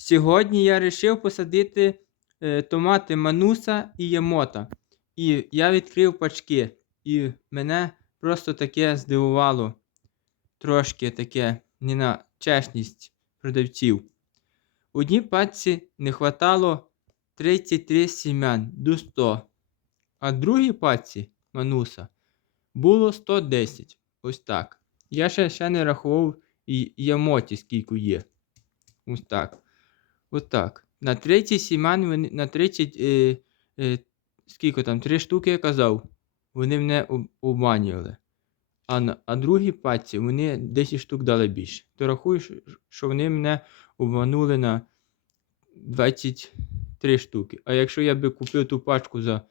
Сьогодні я вирішив посадити е, томати Мануса і Ємота. І я відкрив пачки. І мене просто таке здивувало. Трошки таке не на чесність продавців. У одній пачці не хватало 33 сім'ян до 100. А в другій пачці Мануса було 110. Ось так. Я ще, ще не рахував і Ямоті, скільки є. Ось так. Ось так. На третій сім'ян вони на 30, е, е, скільки там, три штуки я казав, вони мене об- обманювали. А на а другій пачці вони 10 штук дали більше. То рахую, що- вони мене обманули на 23 штуки. А якщо я би купив ту пачку, за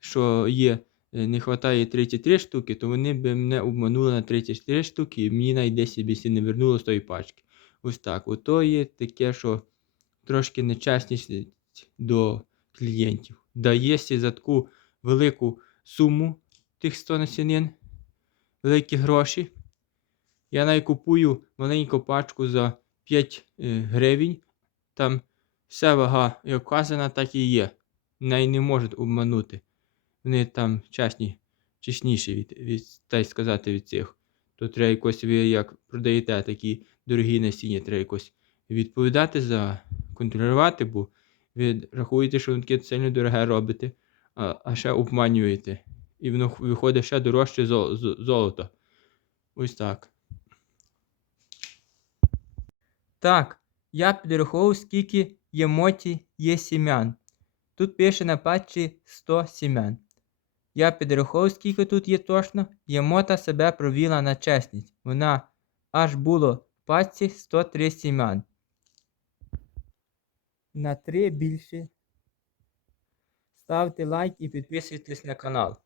що є, е, не вистачає 33 штуки, то вони б мене обманули на 34 штуки, і мені навіть 10 більше не вернуло з тої пачки. Ось так. Ото є таке, що трошки нечесність до клієнтів. Дає за таку велику суму тих 100 насінин, великі гроші. Я навіть купую маленьку пачку за 5 е, гривень. Там вся вага як вказана, так і є. Неї не можуть обманути. Вони там чесні, чесніші від, від так сказати, від цих. То треба якось ви як продаєте такі дорогі насіння, треба якось відповідати за контролювати, бо ви рахуєте, що ви таке сильно дороге робите, а, а ще обманюєте. І воно виходить ще дорожче золото. Ось так. Так, я підрахував, скільки ємоті є сім'ян. Тут пише на патчі 100 сім'ян. Я підрахував, скільки тут є точно. Ємота себе провіла на чесність. Вона аж було в пачці 103 сім'ян. На 3 більше. Ставте лайк і підписуйтесь на канал.